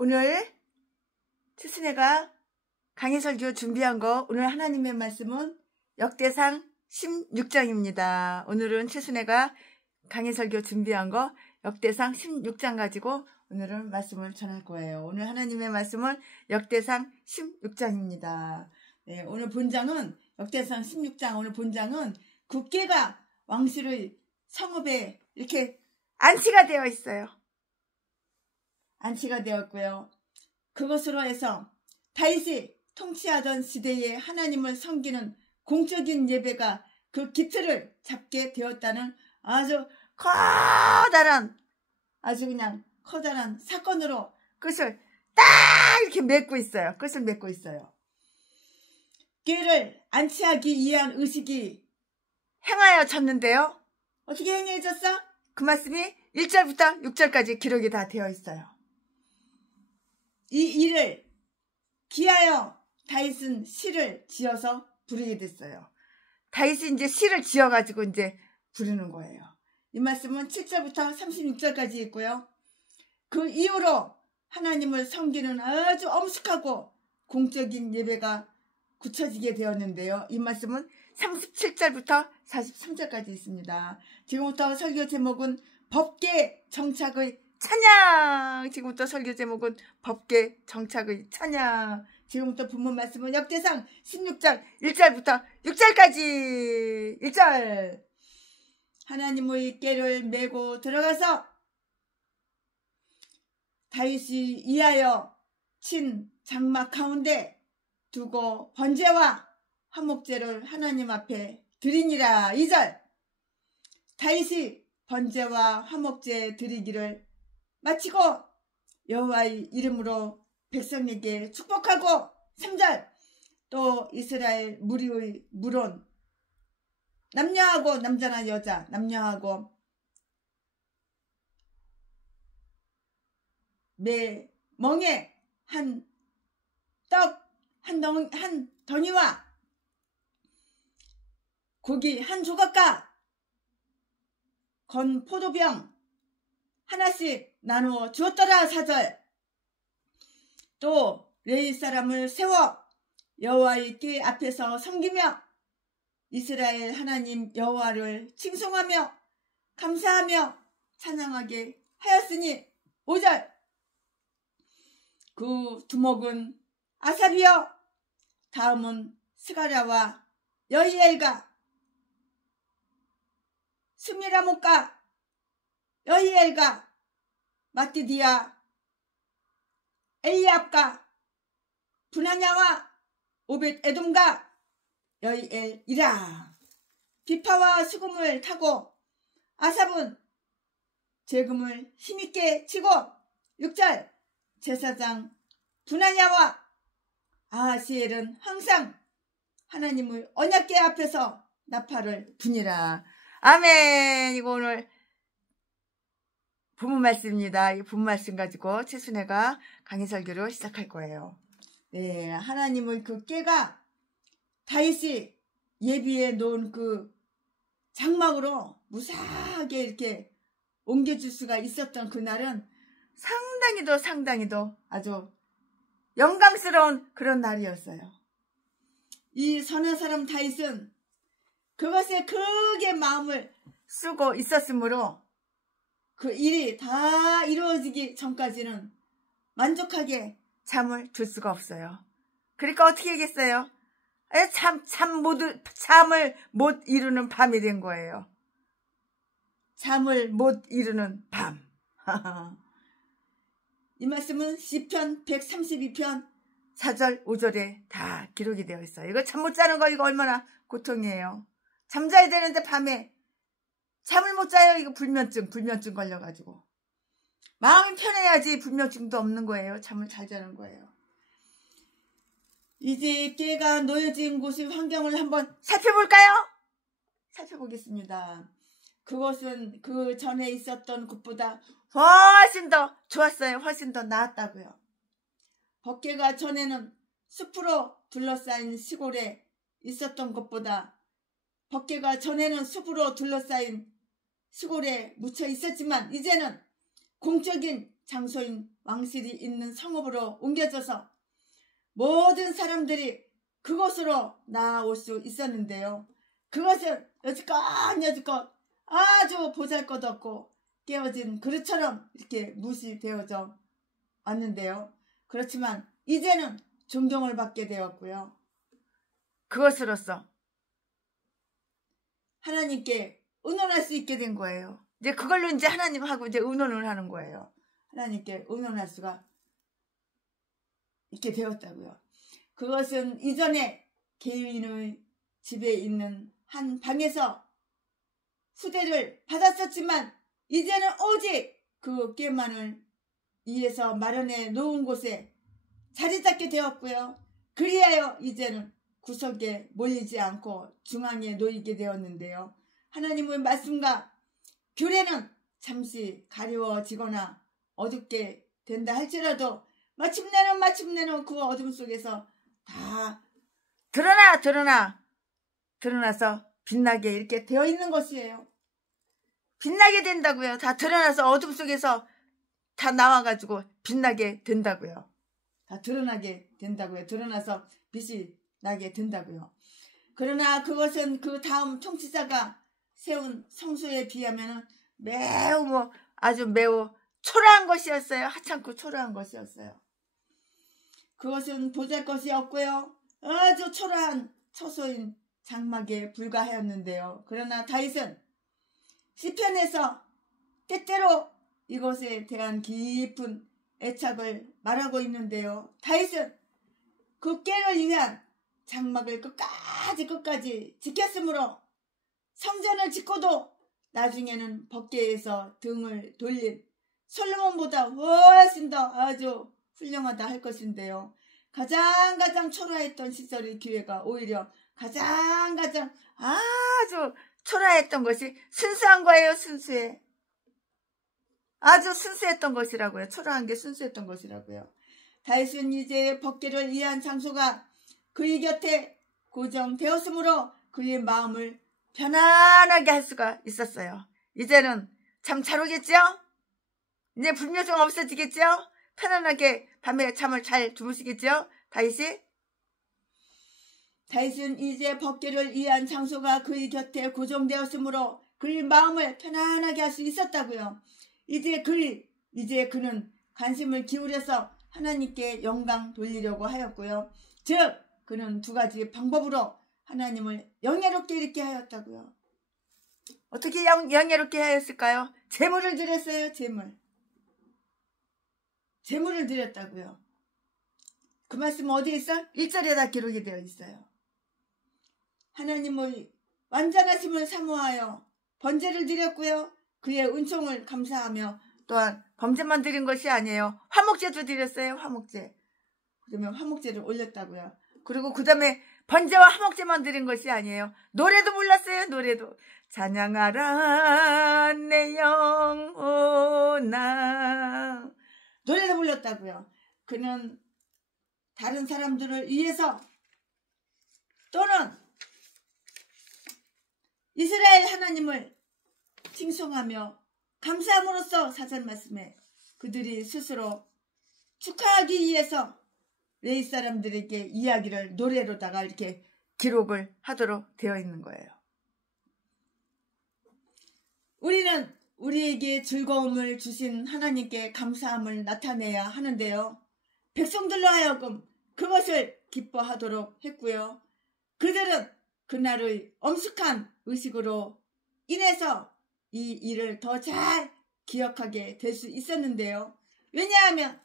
오늘 최순애가 강해설교 준비한 거, 오늘 하나님의 말씀은 역대상 16장입니다. 오늘은 최순애가 강해설교 준비한 거 역대상 16장 가지고 오늘은 말씀을 전할 거예요. 오늘 하나님의 말씀은 역대상 16장입니다. 네, 오늘 본장은 역대상 16장, 오늘 본장은 국계가 왕실의 성읍에 이렇게 안치가 되어 있어요. 안치가 되었고요. 그것으로 해서 다윗이 통치하던 시대에 하나님을 섬기는 공적인 예배가 그 기틀을 잡게 되었다는 아주 커다란, 아주 그냥 커다란 사건으로 끝을 딱 이렇게 맺고 있어요. 끝을 맺고 있어요. 꾀를 안치하기 위한 의식이 행하여졌는데요. 어떻게 행해졌어? 그 말씀이 1절부터 6절까지 기록이 다 되어 있어요. 이 일을 기하여 다윗은 시를 지어서 부르게 됐어요. 다윗이 이제 시를 지어가지고 이제 부르는 거예요. 이 말씀은 7절부터 36절까지 있고요. 그 이후로 하나님을 섬기는 아주 엄숙하고 공적인 예배가 굳혀지게 되었는데요. 이 말씀은 37절부터 43절까지 있습니다. 지금부터 설교 제목은 법계 정착의 찬양. 지금부터 설교 제목은 법계 정착의 찬양. 지금부터 본문 말씀은 역대상 16장 1절부터 6절까지. 1절. 하나님의 꾀를 메고 들어가서 다윗이 이하여 친 장막 가운데 두고 번제와 화목제를 하나님 앞에 드리니라. 2절. 다윗이 번제와 화목제 드리기를 마치고 여호와의 이름으로 백성에게 축복하고 3절. 또 이스라엘 무리의 물은 남녀하고 남자나 여자 남녀하고 매 멍에 한 떡 한 덩이와 고기 한 조각과 건 포도병 하나씩 나누어 주었더라. 4절. 또 레위 사람을 세워 여호와의 궤 앞에서 섬기며 이스라엘 하나님 여호와를 칭송하며 감사하며 찬양하게 하였으니. 5절. 그 두목은 아삽이요 다음은 스가랴와 여히엘과 스미라목과 여히엘과 마띠디아 엘리압과 분하냐와 오벳 에돔과 여히엘이라. 비파와 수금을 타고 아삽은 재금을 힘있게 치고. 6절. 제사장 분하냐와 아하시엘은 항상 하나님의 언약궤 앞에서 나팔을 부니라. 아멘. 이거 오늘 본문 말씀입니다. 이 본문 말씀 가지고 최순애가 강해설교를 시작할 거예요. 네, 하나님의 그 궤가 다윗이 예비해 놓은 그 장막으로 무사하게 이렇게 옮겨줄 수가 있었던 그날은 상당히도 아주 영광스러운 그런 날이었어요. 이 선한 사람 다윗은 그것에 크게 마음을 쓰고 있었으므로 그 일이 다 이루어지기 전까지는 만족하게 잠을 들 수가 없어요. 그러니까 어떻게 하겠어요? 잠을 못 이루는 밤이 된 거예요. 잠을 못 이루는 밤. 이 말씀은 시편 132편 4절 5절에 다 기록이 되어 있어요. 이거 잠 못 자는 거 이거 얼마나 고통이에요. 잠자야 되는데 밤에 잠을 못 자요. 이거 불면증 걸려가지고. 마음이 편해야지 불면증도 없는 거예요. 잠을 잘 자는 거예요. 이제 꾀가 놓여진 곳의 환경을 한번 살펴볼까요? 살펴보겠습니다. 그것은 그 전에 있었던 곳보다 훨씬 더 좋았어요. 훨씬 더 나았다고요. 법궤가 전에는 숲으로 둘러싸인 시골에 있었던 것보다 법궤가 전에는 숲으로 둘러싸인 시골에 묻혀 있었지만 이제는 공적인 장소인 왕실이 있는 성읍으로 옮겨져서 모든 사람들이 그곳으로 나아올 수 있었는데요. 그것은 여지껏 아주 보잘것없고 깨어진 그릇처럼 이렇게 무시되어져 왔는데요. 그렇지만 이제는 존경을 받게 되었고요. 그것으로서 하나님께 의논할 수 있게 된 거예요. 이제 그걸로 이제 하나님하고 이제 의논을 하는 거예요. 하나님께 의논할 수가 있게 되었다고요. 그것은 이전에 개인의 집에 있는 한 방에서 후대를 받았었지만 이제는 오직 그 꾀만을 위해서 마련해 놓은 곳에 자리 잡게 되었고요. 그리하여 이제는 구석에 몰리지 않고 중앙에 놓이게 되었는데요. 하나님의 말씀과 규례는 잠시 가려워지거나 어둡게 된다 할지라도 마침내는 그 어둠 속에서 다 드러나서 빛나게 이렇게 되어 있는 것이에요. 빛나게 된다고요. 다 드러나서 어둠 속에서 다 나와가지고 빛나게 된다고요. 다 드러나게 된다고요. 드러나서 빛이 나게 된다고요. 그러나 그것은 그 다음 통치자가 세운 성소에 비하면 아주 매우 초라한 것이었어요. 하찮고 초라한 것이었어요. 그것은 보잘것이 없고요. 아주 초라한 처소인 장막에 불과하였는데요. 그러나 다윗은 시편에서 때때로 이것에 대한 깊은 애착을 말하고 있는데요. 다윗은 그 꾀를 위한 장막을 끝까지 지켰으므로 성전을 짓고도 나중에는 법궤에서 등을 돌린 솔로몬보다 훨씬 더 아주 훌륭하다 할 것인데요. 가장 초라했던 시절의 기회가 오히려 가장 아주 초라했던 것이 순수한 거예요. 순수해. 아주 순수했던 것이라고요. 초라한 게 순수했던 것이라고요. 다윗은 이제 법궤를 위한 장소가 그의 곁에 고정되었으므로 그의 마음을 편안하게 할 수가 있었어요. 이제는 잠 잘 오겠죠? 이제 불면증 없어지겠죠? 편안하게 밤에 잠을 잘 주무시겠죠? 다윗은 이제 법궤를 위한 장소가 그의 곁에 고정되었으므로 그의 마음을 편안하게 할 수 있었다고요. 이제 그는 관심을 기울여서 하나님께 영광 돌리려고 하였고요. 즉 그는 두 가지 방법으로 하나님을 영예롭게 이렇게 하였다고요. 어떻게 영예롭게 하였을까요? 제물을 드렸어요. 제물을 드렸다고요. 그 말씀 어디에 있어? 1절에 다 기록이 되어 있어요. 하나님의 완전하심을 사모하여 번제를 드렸고요. 그의 은총을 감사하며 또한 범죄만 드린 것이 아니에요. 화목제도 드렸어요. 화목제. 그러면 화목제를 올렸다고요. 그리고 그 다음에 번제와 화목제만 드린 것이 아니에요. 노래도 불렀어요. 노래도. 찬양하라 내 영혼아. 노래도 불렀다고요. 그는 다른 사람들을 위해서 또는 이스라엘 하나님을 칭송하며 감사함으로써 사전 말씀에 그들이 스스로 축하하기 위해서 레위 사람들에게 이야기를 노래로다가 이렇게 기록을 하도록 되어 있는 거예요. 우리는 우리에게 즐거움을 주신 하나님께 감사함을 나타내야 하는데요. 백성들로 하여금 그것을 기뻐하도록 했고요. 그들은 그날의 엄숙한 의식으로 인해서 이 일을 더 잘 기억하게 될 수 있었는데요. 왜냐하면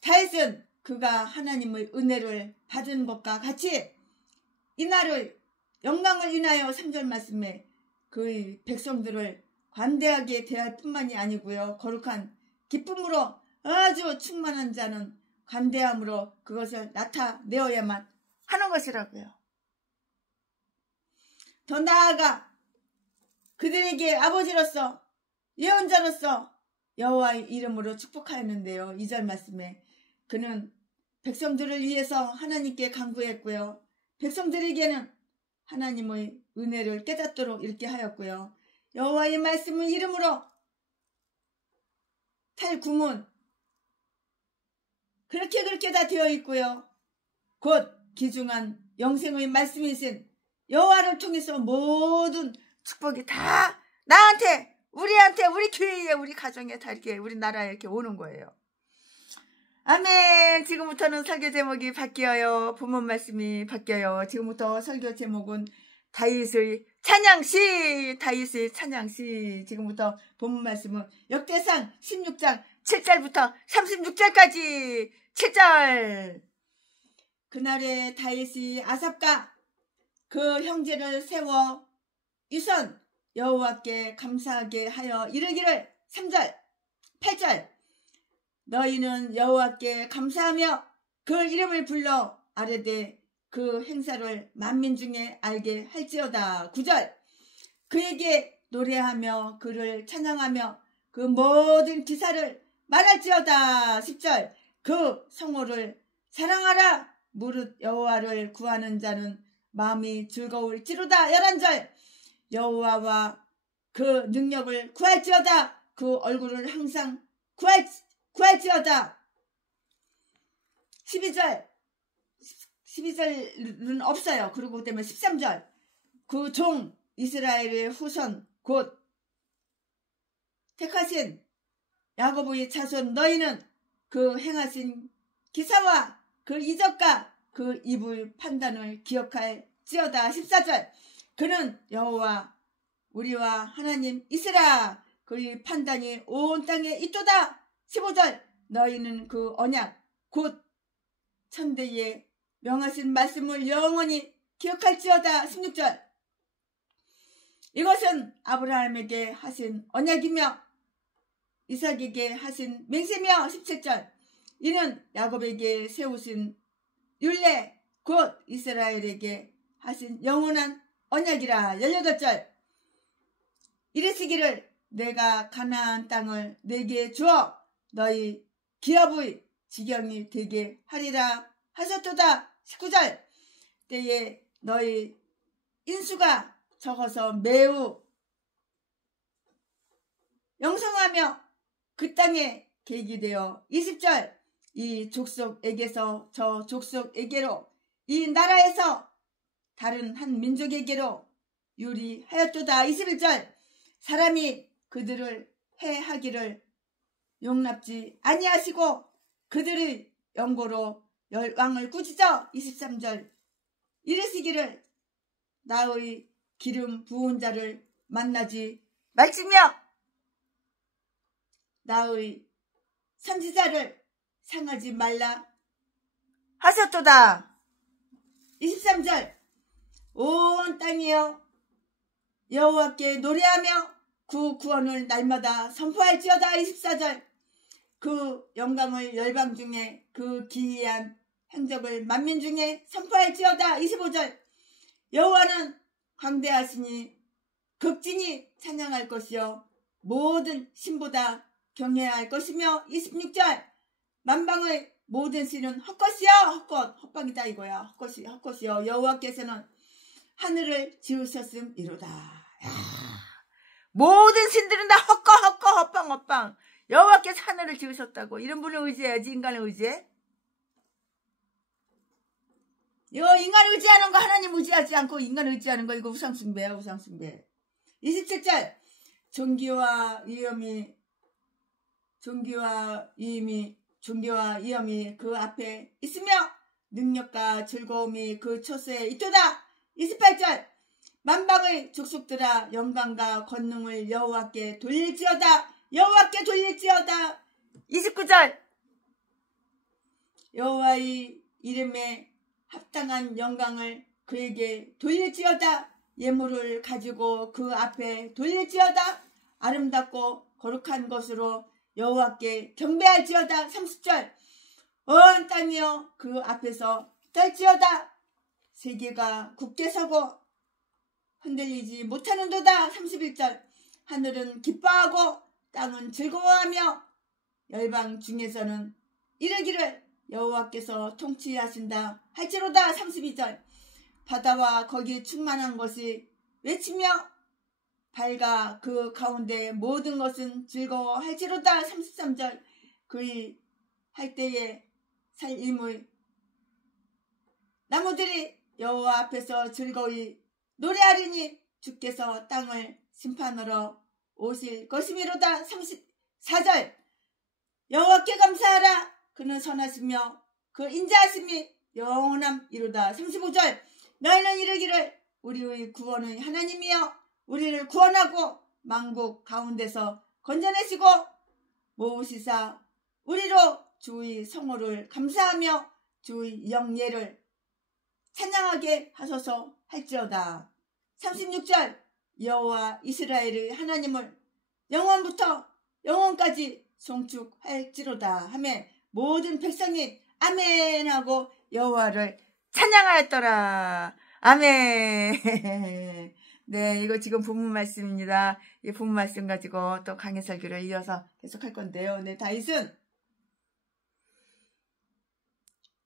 다윗은 그가 하나님의 은혜를 받은 것과 같이 이날의 영광을 인하여 3절 말씀에 그의 백성들을 관대하게 대할 뿐만이 아니고요. 거룩한 기쁨으로 아주 충만한 자는 관대함으로 그것을 나타내어야만 하는 것이라고요. 더 나아가 그들에게 아버지로서 예언자로서 여호와의 이름으로 축복하였는데요. 2절 말씀에 그는 백성들을 위해서 하나님께 간구했고요. 백성들에게는 하나님의 은혜를 깨닫도록 이렇게 하였고요. 여호와의 말씀은 이름으로 탈 구문 그렇게 다 되어 있고요. 곧 귀중한 영생의 말씀이신 여호와를 통해서 모든 축복이 다 나한테, 우리한테, 우리 교회에, 우리 가정에 다 이렇게, 우리 나라에 이렇게 오는 거예요. 아멘. 지금부터는 설교 제목이 바뀌어요. 본문 말씀이 바뀌어요. 지금부터 설교 제목은 다윗의 찬양시, 다윗의 찬양시. 지금부터 본문 말씀은 역대상 16장 7절부터 36절까지. 7절. 그날에 다윗이 아삽과 그 형제를 세워 유선 여호와께 감사하게 하여 이르기를. 3절 8절. 너희는 여호와께 감사하며 그 이름을 불러 아뢰되 그 행사를 만민 중에 알게 할지어다. 9절. 그에게 노래하며 그를 찬양하며 그 모든 기사를 말할지어다. 10절. 그 성호를 사랑하라. 무릇 여호와를 구하는 자는 마음이 즐거울지로다. 11절. 여호와와 그 능력을 구할지어다. 그 얼굴을 항상 구할지어다. 12절은 없어요. 그리고 그다음에 13절. 그 종 이스라엘의 후손 곧 택하신 야곱의 자손 너희는 그 행하신 기사와 그 이적과 그 입의 판단을 기억할지어다. 14절. 그는 여호와 우리와 하나님 이스라. 그의 판단이 온 땅에 있도다. 15절. 너희는 그 언약 곧 천대에 명하신 말씀을 영원히 기억할지어다. 16절. 이것은 아브라함에게 하신 언약이며 이삭에게 하신 맹세며. 17절. 이는 야곱에게 세우신 율례 곧 이스라엘에게 하신 영원한 언약이라. 18절. 이르시기를 내가 가나안 땅을 내게 주어 너희 기업의 지경이 되게 하리라 하셨도다. 19절. 때에 너희 인수가 적어서 매우 영성하며 그 땅에 계획이 되어. 20절. 이 족속에게서 저 족속에게로 이 나라에서 다른 한 민족에게로 유리하였도다. 21절. 사람이 그들을 해하기를 용납지 아니하시고 그들의 영고로 열왕을 꾸짖어. 23절. 이르시기를 나의 기름 부은 자를 만나지 말지며 나의 선지자를 상하지 말라 하셨도다. 23절. 온 땅이여 여호와께 노래하며 그 구원을 날마다 선포할지어다. 24절. 그 영광을 열방 중에 그 기이한 행적을 만민 중에 선포할지어다. 25절. 여호와는 광대하시니 극진히 찬양할 것이요 모든 신보다 경외할 것이며. 26절. 만방의 모든 신은 헛것이요 헛방이다 이거야. 헛것이요 여호와께서는 하늘을 지으셨음이로다. 모든 신들은 다 헛방. 여호와께서 하늘을 지으셨다고. 이런 분을 의지해야지. 인간을 의지해? 이거 인간을 의지하는 거 하나님 의지하지 않고 인간을 의지하는 거 이거 우상숭배야. 27절. 존귀와 위엄이 그 앞에 있으며 능력과 즐거움이 그 초소에 있도다. 28절. 만방의 족속들아 영광과 권능을 여호와께 돌릴지어다. 29절. 여호와의 이름에 합당한 영광을 그에게 돌릴지어다. 예물을 가지고 그 앞에 돌릴지어다. 아름답고 거룩한 것으로 여호와께 경배할지어다. 30절. 온 땅이여 그 앞에서 떨지어다. 세계가 굳게 서고 흔들리지 못하는도다. 31절. 하늘은 기뻐하고 땅은 즐거워하며 열방 중에서는 이르기를 여호와께서 통치하신다 할지로다. 32절. 바다와 거기 충만한 것이 외치며 발과 그 가운데 모든 것은 즐거워할지로다. 33절. 그의 할 때에 살림의 나무들이 여호와 앞에서 즐거이 노래하리니 주께서 땅을 심판하러 오실 것이미로다. 34절 여호와께 감사하라. 그는 선하시며 그 인자하심이 영원함이로다. 35절 너희는 이르기를 우리의 구원의 하나님이여 우리를 구원하고 만국 가운데서 건져내시고 모으시사 우리로 주의 성호를 감사하며 주의 영예를 찬양하게 하소서 할지어다. 36절 여호와 이스라엘의 하나님을 영원부터 영원까지 송축할지로다 하며 모든 백성이 아멘 하고 여호와를 찬양하였더라. 아멘. 네, 이거 지금 본문 말씀입니다. 이 본문 말씀 가지고 또 강해 설교를 이어서 계속할 건데요. 네, 다윗은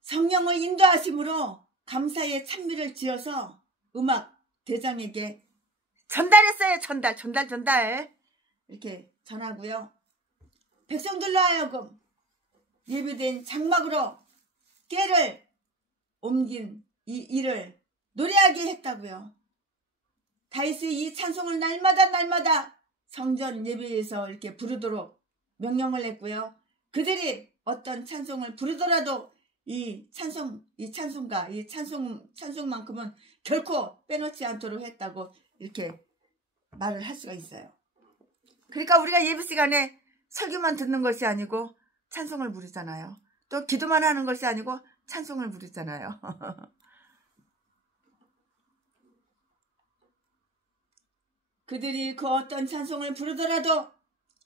성령의 인도하심으로 감사의 찬미를 지어서 음악 대장에게 전달했어요. 전달. 이렇게 전하고요. 백성들로 하여금 예비된 장막으로 깨를 옮긴 이 일을 노래하게 했다고요. 다윗이 이 찬송을 날마다 성전 예배에서 이렇게 부르도록 명령을 했고요. 그들이 어떤 찬송을 부르더라도 이 찬송만큼은 결코 빼놓지 않도록 했다고 이렇게 말을 할 수가 있어요. 그러니까 우리가 예배 시간에 설교만 듣는 것이 아니고 찬송을 부르잖아요. 또 기도만 하는 것이 아니고 찬송을 부르잖아요. 그들이 그 어떤 찬송을 부르더라도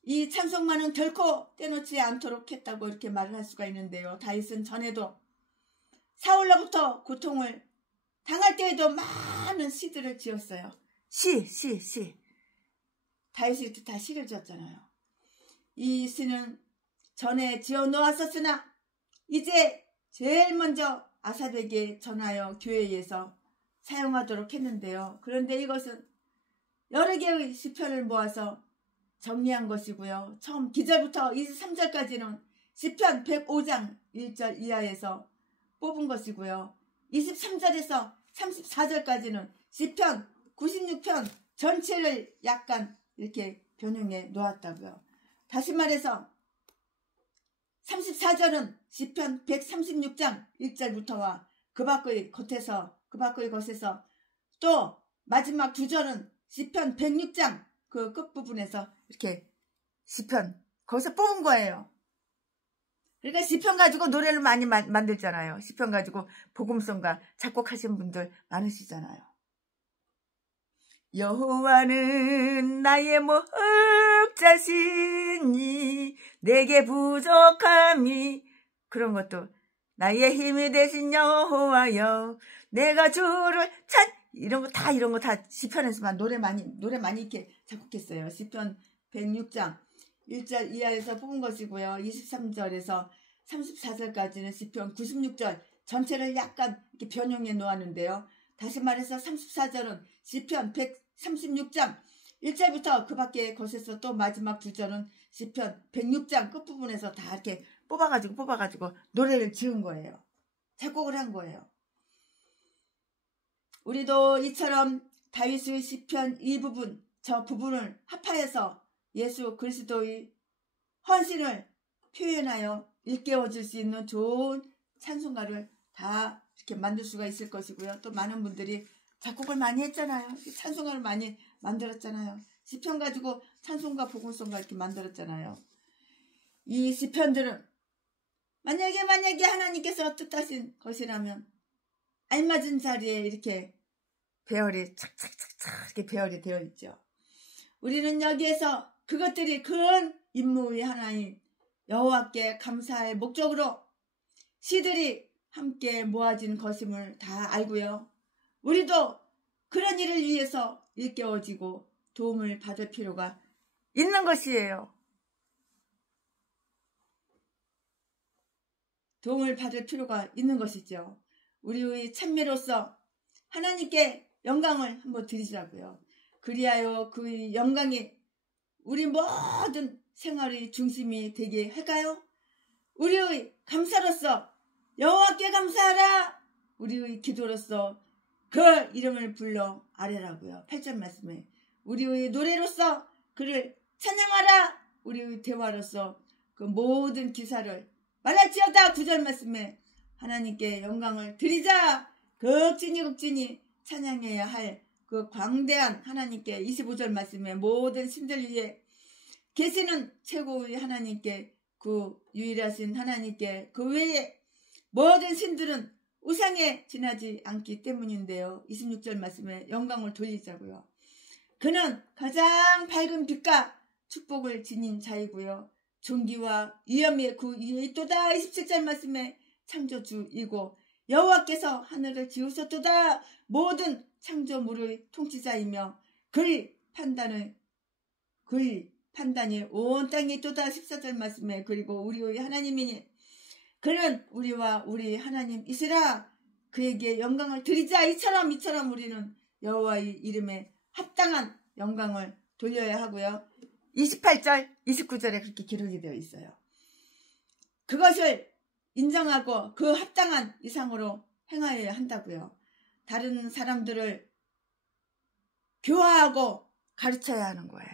이 찬송만은 결코 떼놓지 않도록 했다고 이렇게 말을 할 수가 있는데요. 다윗은 전에도 사울로부터 고통을 당할 때에도 많은 시들을 지었어요. 시. 다윗이 이렇게 다 시를 지었잖아요. 이 시는 전에 지어 놓았었으나 이제 제일 먼저 아삽에게 전하여 교회에서 사용하도록 했는데요. 그런데 이것은 여러 개의 시편을 모아서 정리한 것이고요. 처음 기절부터 23절까지는 시편 105장 1절 이하에서 뽑은 것이고요. 23절에서 34절까지는 시편 96편 전체를 약간 이렇게 변형해 놓았다고요. 다시 말해서 34절은 시편 136장 1절부터와 그 밖의 것에서 또 마지막 두 절은 시편 106장 그 끝부분에서 이렇게 시편 거기서 뽑은 거예요. 그러니까 시편 가지고 노래를 많이 만들잖아요. 시편 가지고 복음성가 작곡하신 분들 많으시잖아요. 여호와는 나의 목자시니 내게 부족함이 그런 것도 나의 힘이 되신 여호와여 내가 주를 이런 거 다 시편에서만 노래 많이 이렇게 작곡했어요. 시편 106장 1절 이하에서 뽑은 것이고요. 23절에서 34절까지는 시편 96절 전체를 약간 이렇게 변형해 놓았는데요. 다시 말해서 34절은 시편 136장 1절부터 그 밖에 것에서 또 마지막 두 절은 시편 106장 끝부분에서 다 이렇게 뽑아가지고 노래를 지은 거예요. 작곡을 한 거예요. 우리도 이처럼 다윗의 시편 이 부분, 저 부분을 합하여서 예수 그리스도의 헌신을 표현하여 일깨워줄 수 있는 좋은 찬송가를 다 이렇게 만들 수가 있을 것이고요. 또 많은 분들이 작곡을 많이 했잖아요. 찬송가를 많이 만들었잖아요. 시편 가지고 찬송가, 복음성가 이렇게 만들었잖아요. 이 시편들은 만약에 하나님께서 뜻하신 것이라면 알맞은 자리에 이렇게 배열이 착착착착 이렇게 배열이 되어 있죠. 우리는 여기에서 그것들이 큰 임무의 하나인 여호와께 감사할 목적으로 시들이 함께 모아진 것임을 다 알고요. 우리도 그런 일을 위해서 일깨워지고 도움을 받을 필요가 있는 것이에요. 도움을 받을 필요가 있는 것이죠. 우리의 찬미로서 하나님께 영광을 한번 드리자고요. 그리하여 그 영광이 우리 모든 생활의 중심이 되게 할까요? 우리의 감사로서 여호와께 감사하라. 우리의 기도로서 그 이름을 불러 아뢰라고요. 8절 말씀에 우리의 노래로서 그를 찬양하라. 우리의 대화로서 그 모든 기사를 말할지어다. 9절 말씀에 하나님께 영광을 드리자. 극진히 찬양해야 할 그 광대한 하나님께 25절 말씀에 모든 신들 위에 계시는 최고의 하나님께, 그 유일하신 하나님께 그 외에 모든 신들은 우상에 지나지 않기 때문인데요. 26절 말씀에 영광을 돌리자고요. 그는 가장 밝은 빛과 축복을 지닌 자이고요. 존귀와 위엄이 그 위에 있도다. 27절 말씀에 창조주이고 여호와께서 하늘을 지으셨도다. 모든 창조물의 통치자이며 그의 판단이 온 땅에 있도다. 14절 말씀에 그리고 우리의 하나님이니 그는 우리와 우리 하나님이시라. 그에게 영광을 드리자. 이처럼 우리는 여호와의 이름에 합당한 영광을 돌려야 하고요. 28절 29절에 그렇게 기록이 되어 있어요. 그것을 인정하고 그 합당한 이상으로 행하여야 한다고요. 다른 사람들을 교화하고 가르쳐야 하는 거예요.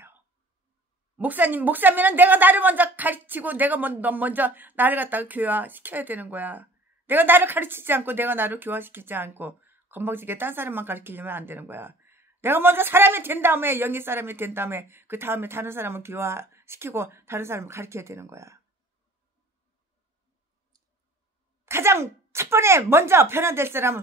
목사님은 내가 나를 먼저 가르치고 내가 먼저 나를 갖다가 교화시켜야 되는 거야. 내가 나를 가르치지 않고 내가 나를 교화시키지 않고 건방지게 딴 사람만 가르치려면 안 되는 거야. 내가 먼저 사람이 된 다음에, 영의 사람이 된 다음에 그 다음에 다른 사람을 교화시키고 다른 사람을 가르쳐야 되는 거야. 가장 첫 번에 먼저 변화될 사람은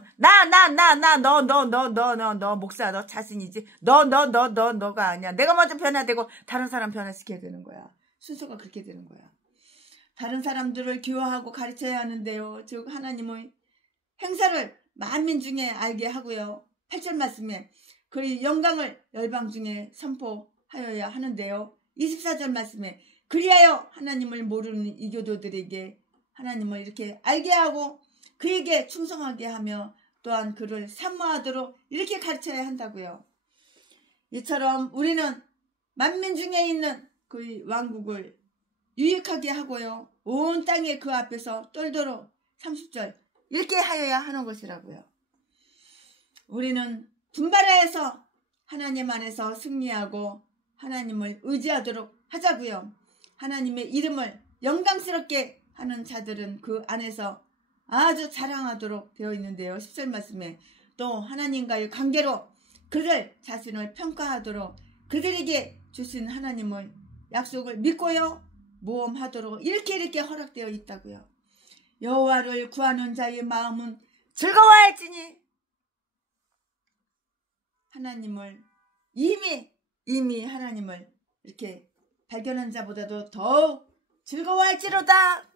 너 목사 너 자신이지. 너가 아니야. 내가 먼저 변화되고 다른 사람 변화시켜야 되는 거야. 순서가 그렇게 되는 거야. 다른 사람들을 교화하고 가르쳐야 하는데요. 즉 하나님의 행사를 만민 중에 알게 하고요. 8절 말씀에 그의 영광을 열방 중에 선포하여야 하는데요. 24절 말씀에 그리하여 하나님을 모르는 이교도들에게 하나님을 이렇게 알게 하고 그에게 충성하게 하며 또한 그를 사모하도록 이렇게 가르쳐야 한다고요. 이처럼 우리는 만민 중에 있는 그의 왕국을 유익하게 하고요. 온 땅에 그 앞에서 떨도록 30절 이렇게 하여야 하는 것이라고요. 우리는 분발하여서 하나님 안에서 승리하고 하나님을 의지하도록 하자고요. 하나님의 이름을 영광스럽게 하는 자들은 그 안에서 아주 자랑하도록 되어 있는데요. 10절 말씀에 또 하나님과의 관계로 그들 자신을 평가하도록 그들에게 주신 하나님의 약속을 믿고요. 모험하도록 이렇게 허락되어 있다고요. 여호와를 구하는 자의 마음은 즐거워할지니 하나님을 이미 하나님을 이렇게 발견한 자보다도 더욱 즐거워할지로다.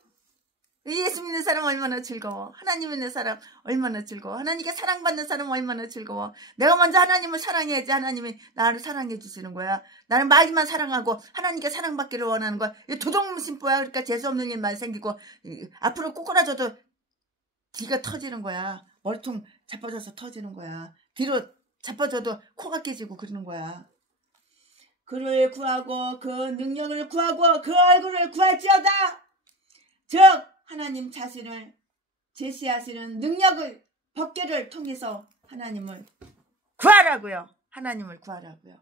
예수 믿는 사람 얼마나 즐거워. 하나님 믿는 사람 얼마나 즐거워. 하나님께 사랑받는 사람 얼마나 즐거워. 내가 먼저 하나님을 사랑해야지 하나님이 나를 사랑해 주시는 거야. 나는 마귀만 사랑하고 하나님께 사랑받기를 원하는 거야. 도덕심보야. 그러니까 재수없는 일만 생기고 앞으로 꼬꾸라져도 귀가 터지는 거야. 머리통 자빠져서 터지는 거야. 뒤로 자빠져도 코가 깨지고 그러는 거야. 그를 구하고 그 능력을 구하고 그 얼굴을 구할지어다. 즉 하나님 자신을 제시하시는 능력을 법궤를 통해서 하나님을 구하라고요. 하나님을 구하라고요.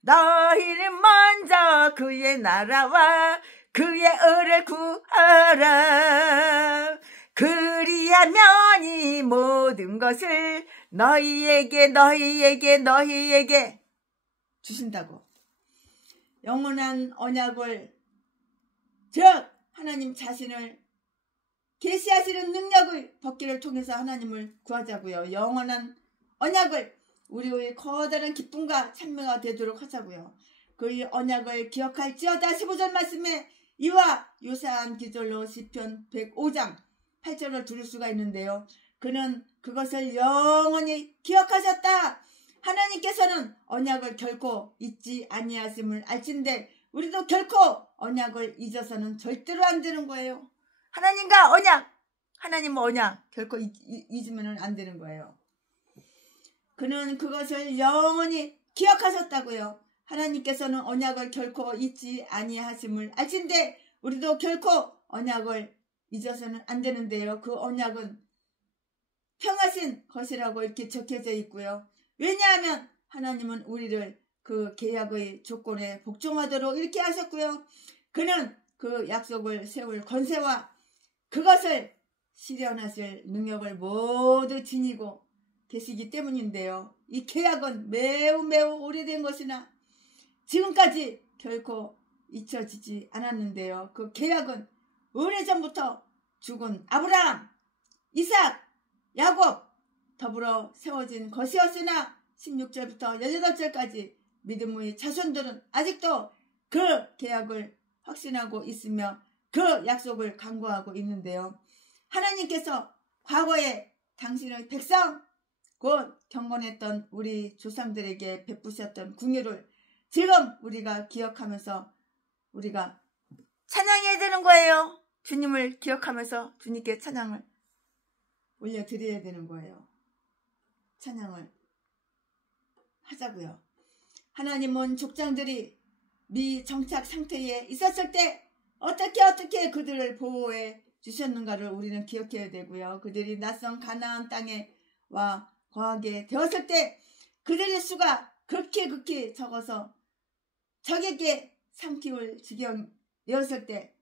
너희는 먼저 그의 나라와 그의 의를 구하라. 그리하면 이 모든 것을 너희에게 주신다고. 영원한 언약을 즉 하나님 자신을 계시하시는 능력의 법궤를 통해서 하나님을 구하자고요. 영원한 언약을 우리의 커다란 기쁨과 찬미가 되도록 하자고요. 그의 언약을 기억할지어다. 15절 말씀에 이와 유사한 기절로 시편 105장 8절을 들을 수가 있는데요. 그는 그것을 영원히 기억하셨다. 하나님께서는 언약을 결코 잊지 아니하심을 알진대 우리도 결코 언약을 잊어서는 절대로 안 되는 거예요. 하나님과 언약, 하나님은 언약 결코 잊으면 안 되는 거예요. 그는 그것을 영원히 기억하셨다고요. 하나님께서는 언약을 결코 잊지 아니하심을 알진대 우리도 결코 언약을 잊어서는 안 되는데요. 그 언약은 평하신 것이라고 이렇게 적혀져 있고요. 왜냐하면 하나님은 우리를 그 계약의 조건에 복종하도록 이렇게 하셨고요. 그는 그 약속을 세울 권세와 그것을 실현하실 능력을 모두 지니고 계시기 때문인데요. 이 계약은 매우 오래된 것이나 지금까지 결코 잊혀지지 않았는데요. 그 계약은 오래전부터 죽은 아브라함, 이삭, 야곱 더불어 세워진 것이었으나 16절부터 18절까지 믿음의 자손들은 아직도 그 계약을 확신하고 있으며 그 약속을 간구하고 있는데요. 하나님께서 과거에 당신의 백성 곧 경건했던 우리 조상들에게 베푸셨던 궁유를 지금 우리가 기억하면서 우리가 찬양해야 되는 거예요. 주님을 기억하면서 주님께 찬양을 올려드려야 되는 거예요. 찬양을 하자고요. 하나님은 족장들이 미정착 상태에 있었을 때 어떻게 그들을 보호해 주셨는가를 우리는 기억해야 되고요. 그들이 낯선 가나안 땅에 와 거하게 되었을 때 그들의 수가 극히 적어서 적에게 삼키울 지경이었을 때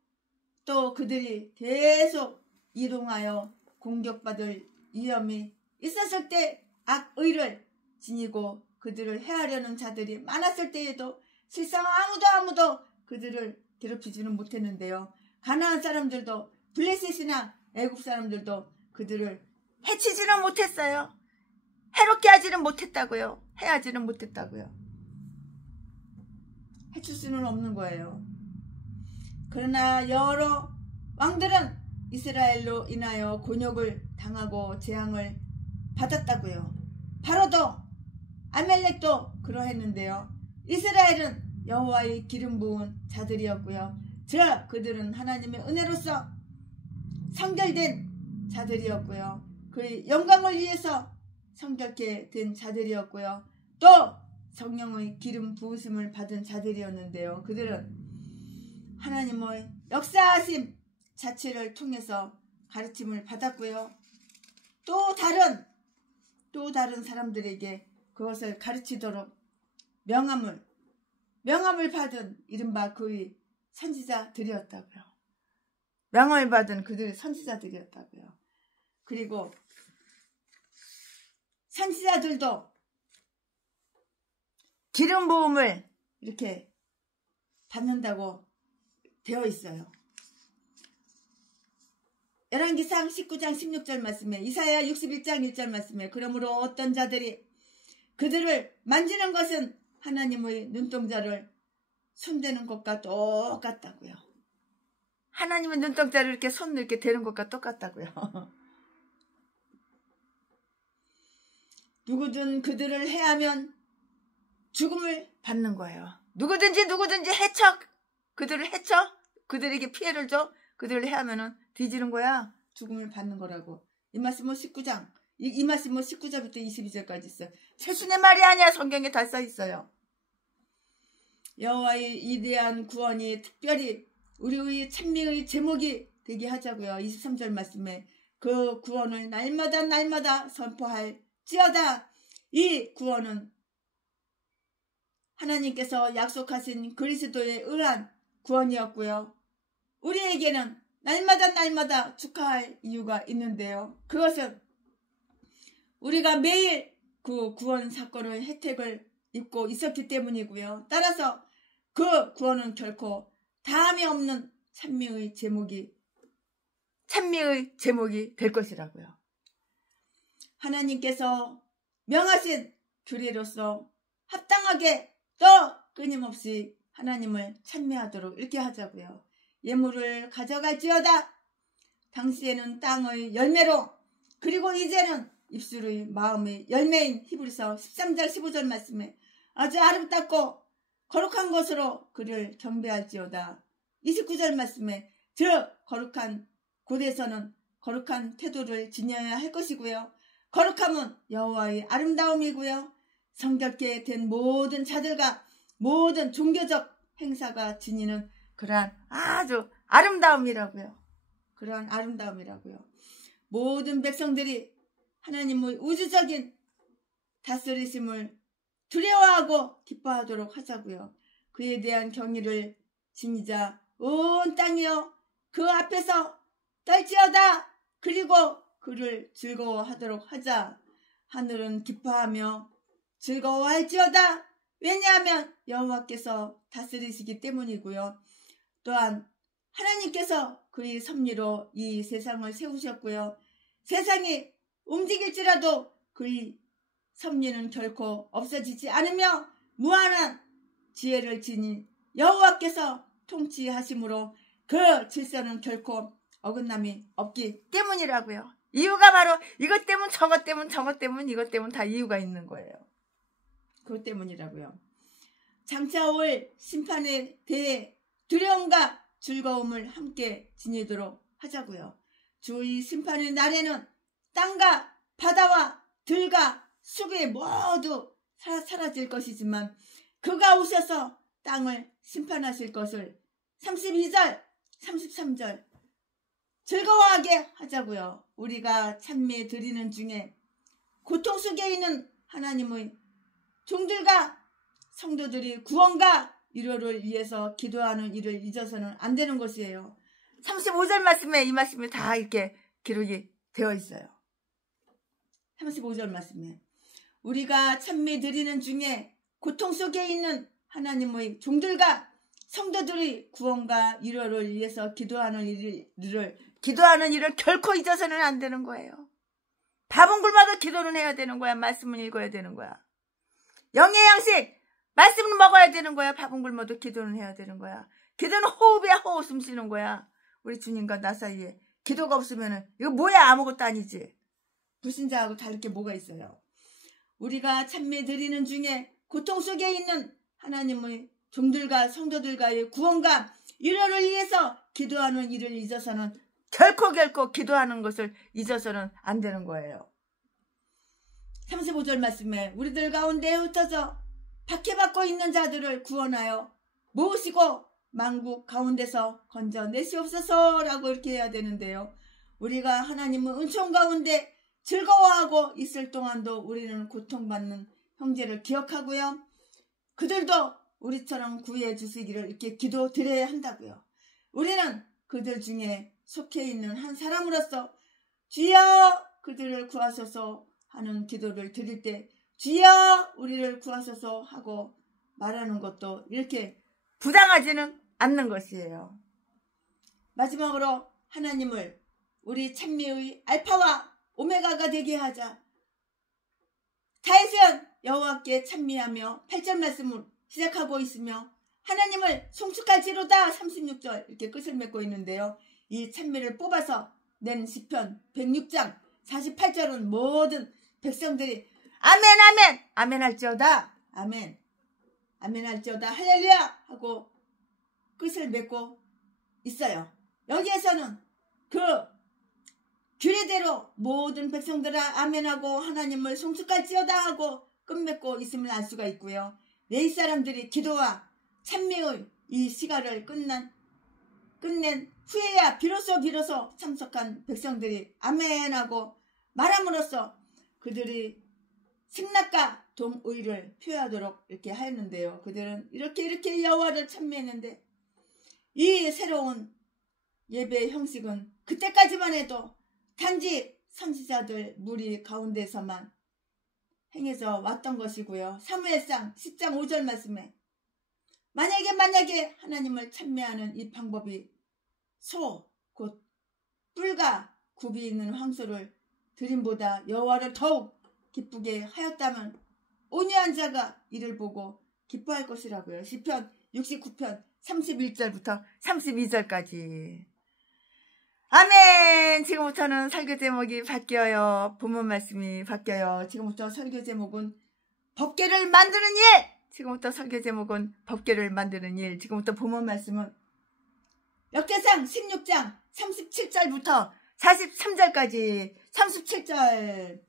또 그들이 계속 이동하여 공격받을 위험이 있었을 때 악의를 지니고 그들을 해하려는 자들이 많았을 때에도 실상 아무도 그들을 괴롭히지는 못했는데요. 가나안 사람들도 블레셋이나 애국 사람들도 그들을 해치지는 못했어요. 해롭게 하지는 못했다고요. 해하지는 못했다고요. 해칠 수는 없는 거예요. 그러나 여러 왕들은 이스라엘로 인하여 곤욕을 당하고 재앙을 받았다고요. 바로도 아멜렉도 그러했는데요. 이스라엘은 여호와의 기름 부은 자들이었고요. 그들은 하나님의 은혜로서 성결된 자들이었고요. 그의 영광을 위해서 성결케 된 자들이었고요. 또 성령의 기름 부으심을 받은 자들이었는데요. 그들은 하나님의 역사하심 자체를 통해서 가르침을 받았고요. 또 다른 사람들에게 그것을 가르치도록 명함을 받은 이른바 그의 선지자들이었다고요. 명함을 받은 그들의 선지자들이었다고요. 그리고 선지자들도 기름 부음을 이렇게 받는다고 되어 있어요. 열왕기상 19장 16절 말씀에 이사야 61장 1절 말씀에 그러므로 어떤 자들이 그들을 만지는 것은 하나님의 눈동자를 손대는 것과 똑같다고요. 하나님의 눈동자를 이렇게 손을 이렇게 대는 것과 똑같다고요. 누구든 그들을 해하면 죽음을 받는 거예요. 누구든지 그들을 해쳐 그들에게 피해를 줘 그들을 해하면은 뒤지는 거야. 죽음을 받는 거라고. 이 말씀은 19장 이 말씀은 19절부터 22절까지 있어요. 최순의 말이 아니야. 성경에 다 써 있어요. 여호와의 이대한 구원이 특별히 우리의 찬미의 제목이 되게 하자고요. 23절 말씀에 그 구원을 날마다 선포할지어다. 이 구원은 하나님께서 약속하신 그리스도에 의한 구원이었고요. 우리에게는 날마다 축하할 이유가 있는데요. 그것은 우리가 매일 그 구원 사건의 혜택을 입고 있었기 때문이고요. 따라서 그 구원은 결코 다함이 없는 찬미의 제목이 될 것이라고요. 하나님께서 명하신 규례로서 합당하게 또 끊임없이 하나님을 찬미하도록 이렇게 하자고요. 예물을 가져갈지어다. 당시에는 땅의 열매로 그리고 이제는 입술의 마음의 열매인 히브리서 13장 15절 말씀에 아주 아름답고 거룩한 것으로 그를 경배할지어다. 29절 말씀에 저 거룩한 곳에서는 거룩한 태도를 지녀야 할 것이고요. 거룩함은 여호와의 아름다움이고요. 성결케 된 모든 자들과 모든 종교적 행사가 지니는 그러한 아주 아름다움이라고요. 그러한 아름다움이라고요. 모든 백성들이 하나님의 우주적인 다스리심을 두려워하고 기뻐하도록 하자고요. 그에 대한 경의를 지니자 온 땅이여 그 앞에서 떨지어다. 그리고 그를 즐거워하도록 하자. 하늘은 기뻐하며 즐거워할지어다. 왜냐하면 여호와께서 다스리시기 때문이고요. 또한 하나님께서 그의 섭리로 이 세상을 세우셨고요. 세상이 움직일지라도 그의 섭리는 결코 없어지지 않으며 무한한 지혜를 지닌 여호와께서 통치하심으로 그 질서는 결코 어긋남이 없기 때문이라고요. 이유가 바로 이것 때문 저것 때문 저것 때문 이것 때문 다 이유가 있는 거예요. 그것 때문이라고요. 장차 올 심판에 대해 두려움과 즐거움을 함께 지니도록 하자고요. 주의 심판의 날에는 땅과 바다와 들과 숲이 모두 사라질 것이지만 그가 오셔서 땅을 심판하실 것을 32절 33절 즐거워하게 하자고요. 우리가 찬미 드리는 중에 고통 속에 있는 하나님의 종들과 성도들이 구원과 위로를 위해서 기도하는 일을 잊어서는 안 되는 것이에요. 35절 말씀에 이 말씀이 다 이렇게 기록이 되어 있어요. 35절 말씀에 우리가 찬미 드리는 중에 고통 속에 있는 하나님의 종들과 성도들의 구원과 위로를 위해서 기도하는 일을 결코 잊어서는 안 되는 거예요. 밥은 굶어도 기도는 해야 되는 거야. 말씀은 읽어야 되는 거야. 영의 양식 말씀은 먹어야 되는 거야. 밥은 굶어도 기도는 해야 되는 거야. 기도는 호흡이야. 호흡 숨 쉬는 거야. 우리 주님과 나 사이에 기도가 없으면은 이거 뭐야 아무것도 아니지. 불신자하고 다를 게 뭐가 있어요. 우리가 찬미 드리는 중에 고통 속에 있는 하나님의 종들과 성도들과의 구원과 위로를 위해서 기도하는 일을 잊어서는 결코 기도하는 것을 잊어서는 안 되는 거예요. 35절 말씀에 우리들 가운데 흩어져 박해받고 있는 자들을 구원하여 모으시고 만국 가운데서 건져내시옵소서라고 이렇게 해야 되는데요. 우리가 하나님의 은총 가운데 즐거워하고 있을 동안도 우리는 고통받는 형제를 기억하고요. 그들도 우리처럼 구해 주시기를 이렇게 기도 드려야 한다고요. 우리는 그들 중에 속해 있는 한 사람으로서 주여 그들을 구하소서 하는 기도를 드릴 때 주여 우리를 구하소서 하고 말하는 것도 이렇게 부당하지는 않는 것이에요. 마지막으로 하나님을 우리 찬미의 알파와 오메가가 되게 하자. 다윗은 여호와께 찬미하며 8절 말씀을 시작하고 있으며 하나님을 송축할지로다 36절 이렇게 끝을 맺고 있는데요. 이 찬미를 뽑아서 낸 시편 106장 48절은 모든 백성들이 아멘 아멘 아멘 할지어다 아멘 아멘 할지어다 할렐루야 하고 끝을 맺고 있어요. 여기에서는 그 규례대로 모든 백성들아 아멘하고 하나님을 송축할지어다 하고 끝맺고 있음을 알 수가 있고요. 네 사람들이 기도와 찬미의 이 시간을 끝낸 후에야 비로소 참석한 백성들이 아멘하고 말함으로써 그들이 승낙과 동의를 표하도록 이렇게 하였는데요. 그들은 이렇게 여호와를 찬미했는데 이 새로운 예배 형식은 그때까지만 해도 단지 선지자들 무리 가운데서만 행해져 왔던 것이고요. 사무엘상 10장 5절 말씀에 만약에 하나님을 찬미하는 이 방법이 소 곧 뿔과 굽이 있는 황소를 드림보다 여호와를 더욱 기쁘게 하였다면 온유한 자가 이를 보고 기뻐할 것이라고요. 시편 69편 31절부터 32절까지. 아멘. 지금부터는 설교 제목이 바뀌어요. 본문 말씀이 바뀌어요. 지금부터 설교 제목은 법궤를 만드는 일. 지금부터 설교 제목은 법궤를 만드는 일. 지금부터 본문 말씀은 역대상 16장 37절부터 43절까지. 37절.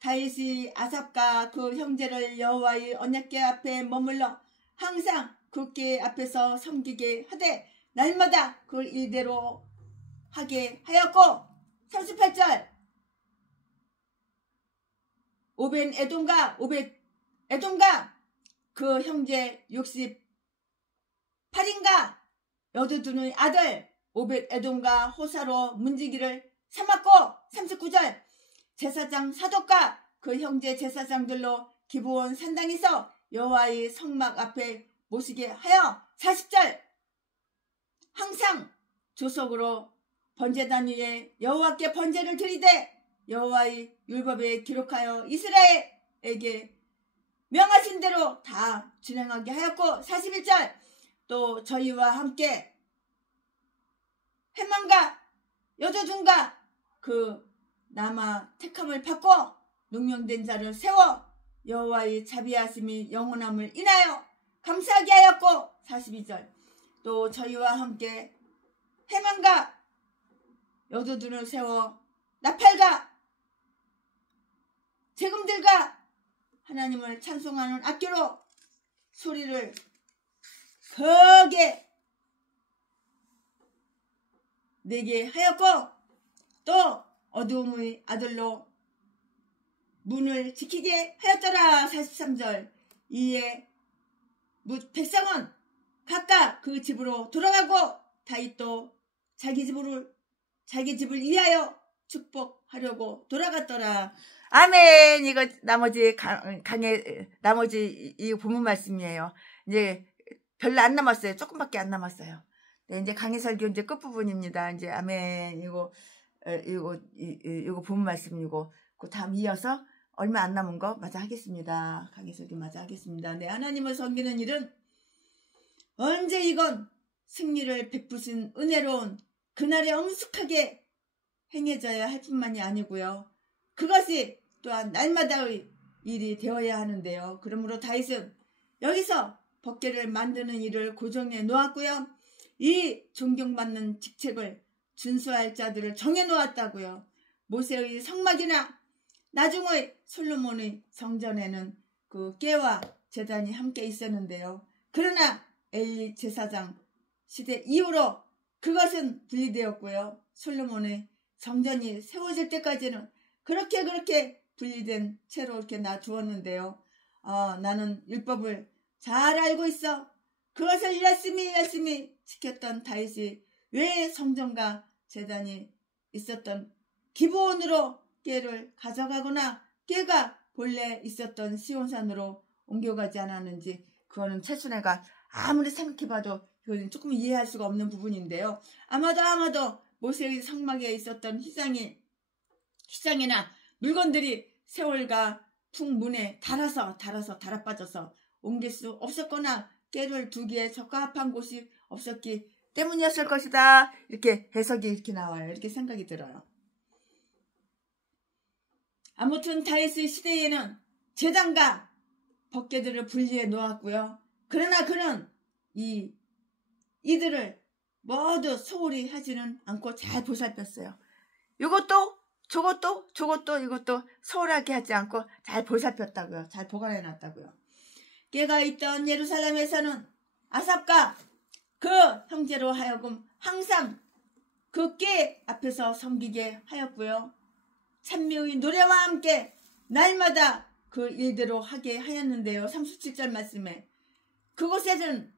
다윗이 아삽과 그 형제를 여호와의 언약궤 앞에 머물러 항상 그 궤 앞에서 섬기게 하되 날마다 그 일대로 하게 하였고 38절 오벤 에돔과 그 형제 68인가 여두둔의 아들 오벳 에돔과 호사로 문지기를 삼았고 39절 제사장 사독과 그 형제 제사장들로 기브온 산당에서 여호와의 성막 앞에 모시게 하여 40절 항상 조석으로 번제단 위에 여호와께 번제를 드리되 여호와의 율법에 기록하여 이스라엘에게 명하신 대로 다 진행하게 하였고 41절 또 저희와 함께 헤만과 여조둔과 그 남아 택함을 받고 농령된 자를 세워 여호와의 자비하심이 영원함을 인하여 감사하게 하였고 42절 또 저희와 함께 헤만과 여조둔을 세워 나팔과 재금들과 하나님을 찬송하는 악교로 소리를 크게 내게 하였고 또 어두움의 아들로 문을 지키게 하였더라. 43절 이에 백성은 각각 그 집으로 돌아가고 다윗도 자기 집을 위하여 축복하려고 돌아갔더라. 아멘. 이거 나머지 나머지 이 본문 말씀이에요. 이제 별로 안 남았어요. 조금밖에 안 남았어요. 네, 이제 강해설교 이제 끝부분입니다. 이제 아멘. 이거 본문 말씀이고 그 다음 이어서 얼마 안 남은 거 마저 하겠습니다. 강해설교 마저 하겠습니다. 네, 하나님을 섬기는 일은 언제 이건 승리를 베푸신 은혜로운 그날에 엄숙하게 행해져야 할 뿐만이 아니고요. 그것이 또한 날마다의 일이 되어야 하는데요. 그러므로 다윗은 여기서 법궤를 만드는 일을 고정해 놓았고요. 이 존경받는 직책을 준수할 자들을 정해 놓았다고요. 모세의 성막이나 나중의 솔로몬의 성전에는 그 궤와 제단이 함께 있었는데요. 그러나 엘리 제사장 시대 이후로 그것은 분리되었고요. 솔로몬의 성전이 세워질 때까지는 그렇게 분리된 채로 이렇게 놔두었는데요. 나는 율법을 잘 알고 있어. 그것을 열심히 지켰던 다윗이 왜 성전과 제단이 있었던 기브온으로 궤를 가져가거나 궤가 본래 있었던 시온산으로 옮겨가지 않았는지 그거는 최순애가 아무리 생각해봐도 이건 조금 이해할 수가 없는 부분인데요. 아마도 모세의 성막에 있었던 희장이나 물건들이 세월과 풍문에 달아 빠져서 옮길 수 없었거나 궤를 두기에 적합한 곳이 없었기 때문이었을 것이다. 이렇게 해석이 이렇게 나와요. 이렇게 생각이 들어요. 아무튼 다윗의 시대에는 제단과 법궤들을 분리해 놓았고요. 그러나 그는 이들을 모두 소홀히 하지는 않고 잘 보살폈어요. 이것도 이것도 소홀하게 하지 않고 잘 보살폈다고요. 잘 보관해 놨다고요. 궤가 있던 예루살렘에서는 아삽과 그 형제로 하여금 항상 그 궤 앞에서 섬기게 하였고요. 찬미의 노래와 함께 날마다 그 일대로 하게 하였는데요. 37절 말씀에 그곳에는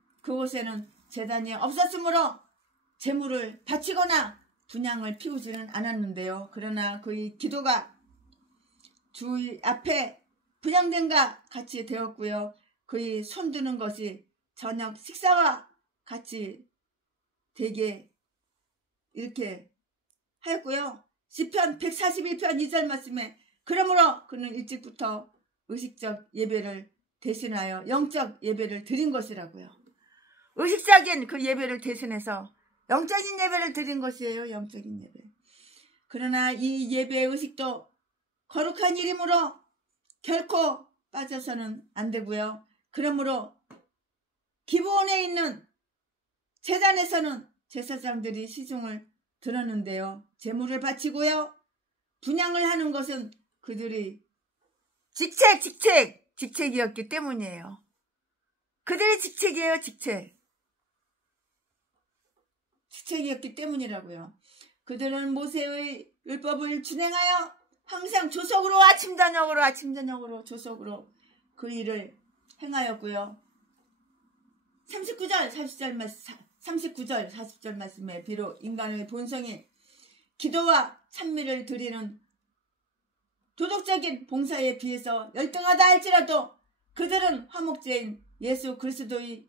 제단이 없었으므로 제물을 바치거나 분향을 피우지는 않았는데요. 그러나 그의 기도가 주 앞에 분향된과 같이 되었고요. 그의 손드는 것이 저녁 식사와 같이 되게 이렇게 하였고요. 시편 141편 2절 말씀에 그러므로 그는 일찍부터 의식적 예배를 대신하여 영적 예배를 드린 것이라고요. 의식적인 그 예배를 대신해서 영적인 예배를 드린 것이에요. 영적인 예배. 그러나 이 예배의 의식도 거룩한 일이므로 결코 빠져서는 안 되고요. 그러므로 기브온에 있는 제단에서는 제사장들이 시중을 들었는데요. 제물을 바치고요. 분향을 하는 것은 그들의 직책이었기 때문이에요. 그들의 직책이에요. 직책이었기 때문이라고요. 그들은 모세의 율법을 준행하여 항상 조석으로 아침 저녁으로 조석으로 그 일을 행하였고요. 39절 40절 말씀에 비록 인간의 본성이 기도와 찬미를 드리는 도덕적인 봉사에 비해서 열등하다 할지라도 그들은 화목제인 예수 그리스도의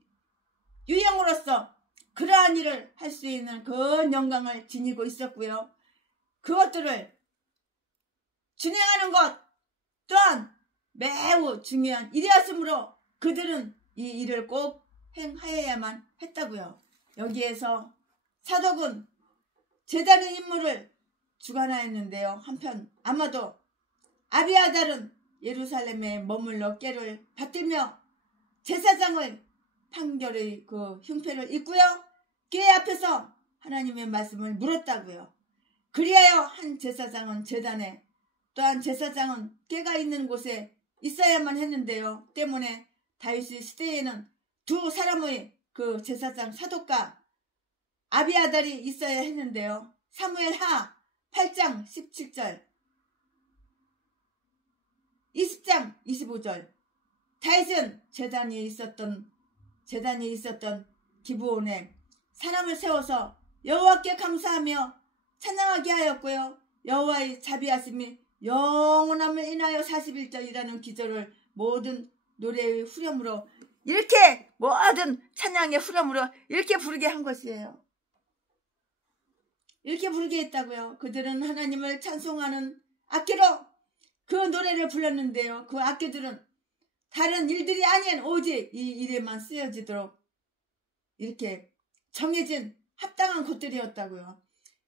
유형으로서 그러한 일을 할 수 있는 그 영광을 지니고 있었고요. 그것들을 준행하는 것 또한 매우 중요한 일이었으므로 그들은 이 일을 꼭 행하여야만 했다고요. 여기에서 사독은 제단의 임무를 주관하였는데요. 한편 아마도 아비아달은 예루살렘에 머물러 꾀를 받들며 제사장의 판결의 그 흉패를 잊고요. 꾀 앞에서 하나님의 말씀을 물었다고요. 그리하여 한 제사장은 제단에 또한 제사장은 꾀가 있는 곳에 있어야만 했는데요. 때문에 다윗의 시대에는 두 사람의 그 제사장 사독과 아비아달이 있어야 했는데요. 사무엘하 8장 17절 20장 25절 다윗은 제단이 있었던 기브온에 사람을 세워서 여호와께 감사하며 찬양하게 하였고요. 여호와의 자비하심이 영원함을 인하여 41절이라는 기절을 모든 노래의 후렴으로 이렇게 모든 찬양의 후렴으로 이렇게 부르게 한 것이에요. 이렇게 부르게 했다고요. 그들은 하나님을 찬송하는 악기로 그 노래를 불렀는데요. 그 악기들은 다른 일들이 아닌 오직 이 일에만 쓰여지도록 이렇게 정해진 합당한 것들이었다고요.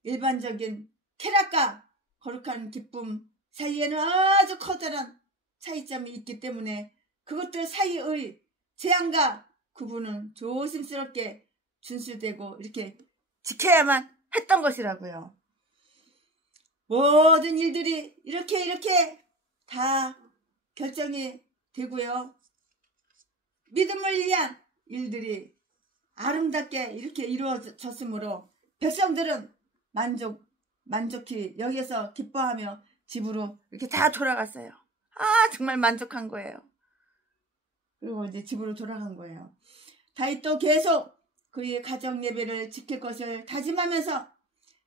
일반적인 쾌락과 거룩한 기쁨 사이에는 아주 커다란 차이점이 있기 때문에 그것들 사이의 제한과 구분은 조심스럽게 준수되고 이렇게 지켜야만 했던 것이라고요. 모든 일들이 이렇게 다 결정이 되고요. 믿음을 위한 일들이 아름답게 이렇게 이루어졌으므로 백성들은 만족히 여기에서 기뻐하며 집으로 이렇게 다 돌아갔어요. 정말 만족한 거예요. 그리고 이제 집으로 돌아간 거예요. 다윗도 계속 그의 가정 예배를 지킬 것을 다짐하면서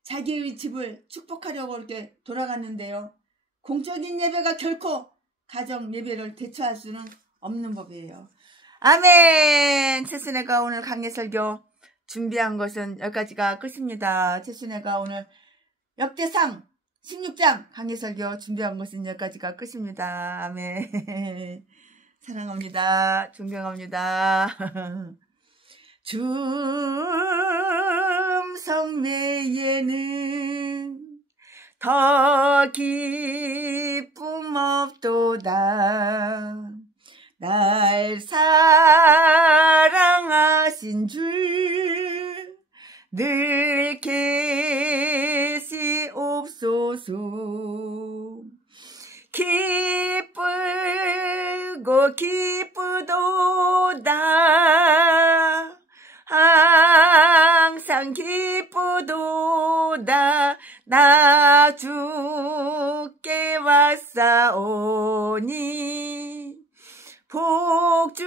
자기의 집을 축복하려고 이렇게 돌아갔는데요. 공적인 예배가 결코 가정 예배를 대처할 수는 없는 법이에요. 아멘. 최순애가 오늘 강해설교 준비한 것은 여기까지가 끝입니다. 최순애가 오늘 역대상 16장 강해설교 준비한 것은 여기까지가 끝입니다. 아멘. 사랑합니다. 존경합니다. 줌성 외에는 더 기쁨 없도다. 날 사랑하신 줄 늘 계시옵소서. 기쁘고 기쁘도다. 항상 기쁘도다. 나 주께 왔사오니 복주옵소서.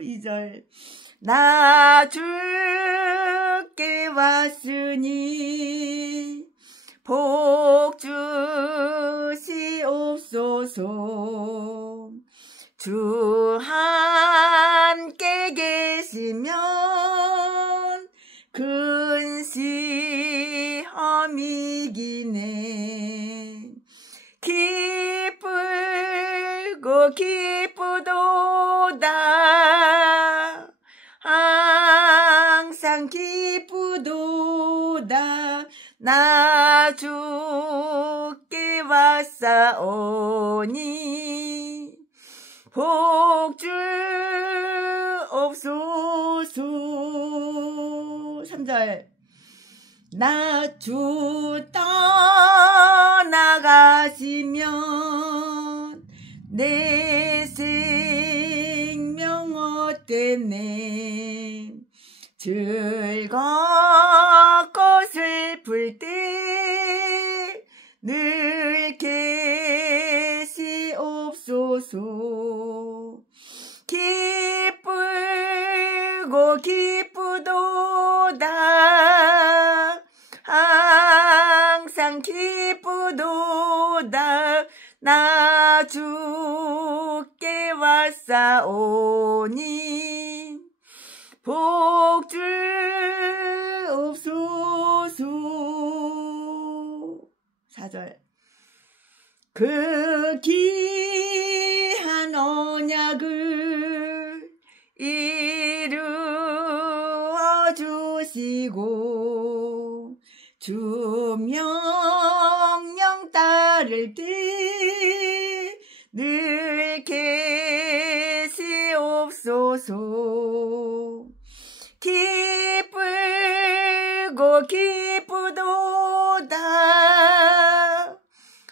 2절 나 주께 왔으니 복주시옵소서. 주 함께 계시면 근시험이기네. 기쁘고 기쁘도다. 항상 기쁘도다. 나 주께 왔사오니 복주옵소서. 3절 나 주 떠나가시면 내 생명 어땠네. 즐겁고 슬플 때 늘 계시옵소서. 기쁘고 기쁘도다 항상 기쁘도다 나 주께 왔사오니 복 주옵소서. 4절 그 귀한 언약을 이루어 주시고 주 명령 따를 때 늘 계시옵소서. 기쁘고 기쁘도다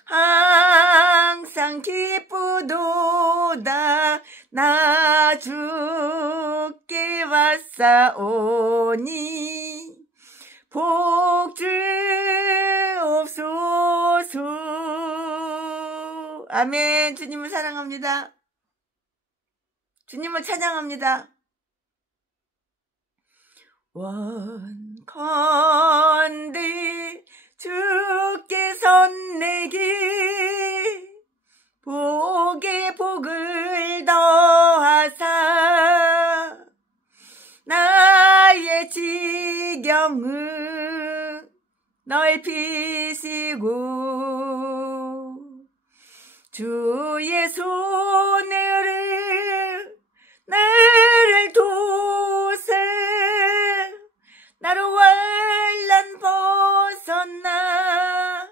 항상 기쁘도다 나 주께 왔사오니 복 주옵소서. 아멘. 주님을 사랑합니다. 주님을 찬양합니다. 원컨대 주께서 내게 복에 복을 더하사 나의 지경을 넓히시고 주의 손을 나를 도세 나로 환난 벗어나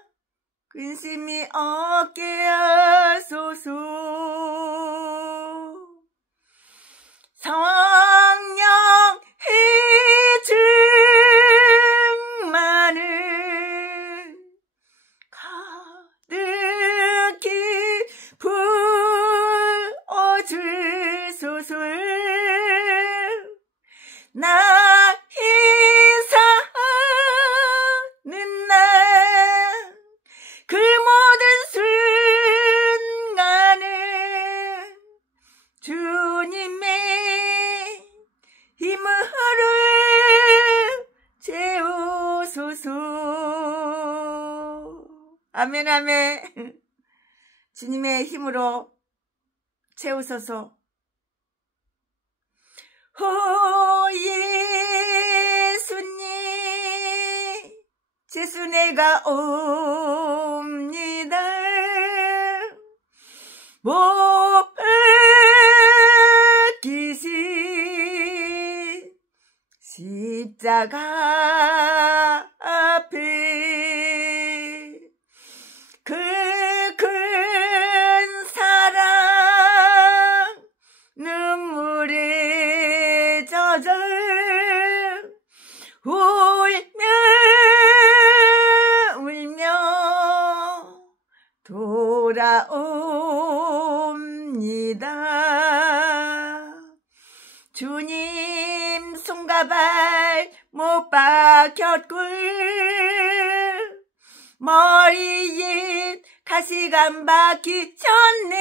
근심이 없게 하소서. 성령의 충만을 가득히 부어주소서. 나 이사는 나 그 모든 순간을 주님의 힘으로 채우소서. 아멘 아멘. 주님의 힘으로 채우소서. 오 예수님 제수내가 옵니다. 못 박히신 십자가 앞에 그 큰 사랑 눈물에 젖어 울며 돌아옵니다. 주님 손과 발 못 박혔고 머리에 가시관 박기 전에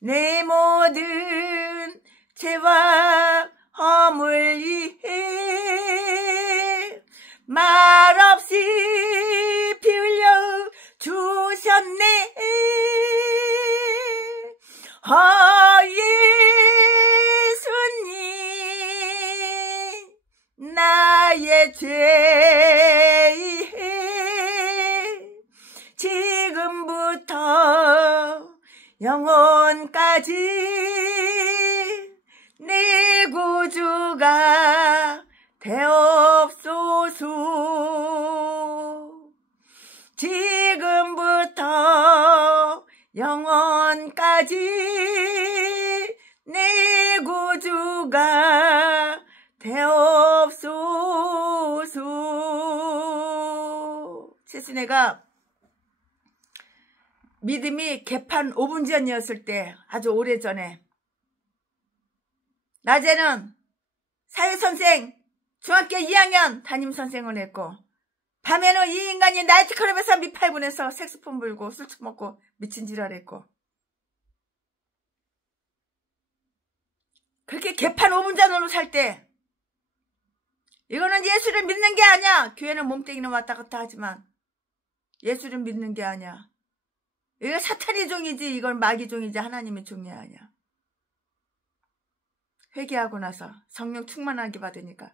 내 모든 죄와 허물 위해 말없이 피 흘려 주셨네. 예수님 나의 죄에 지금부터 영원까지 내 구주가 되옵소서. 지금부터 영원까지 내 구주가 되옵소서. 최순애가 믿음이 개판 5분 전이었을 때, 아주 오래전에 낮에는 사회선생, 중학교 2학년 담임선생을 했고, 밤에는 이 인간이 나이트클럽에서 밑팔분해서 색소폰 불고 술 처먹고 미친 지랄했고, 그렇게 개판 5분 전으로 살 때, 이거는 예수를 믿는 게 아니야. 교회는 몸뚱이는 왔다 갔다 하지만 예수를 믿는 게 아니야. 이거 사탄의 종이지, 이건 마귀 종이지, 하나님의 종이 아니야. 회개하고 나서 성령 충만하게 받으니까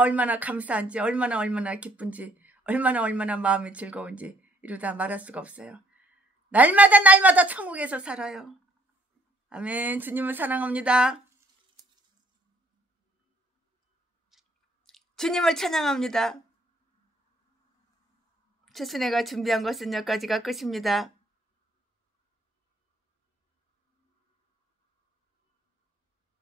얼마나 감사한지, 얼마나 기쁜지, 얼마나 마음이 즐거운지 이루다 말할 수가 없어요. 날마다 천국에서 살아요. 아멘. 주님을 사랑합니다. 주님을 찬양합니다. 최순애가 준비한 것은 여기까지가 끝입니다.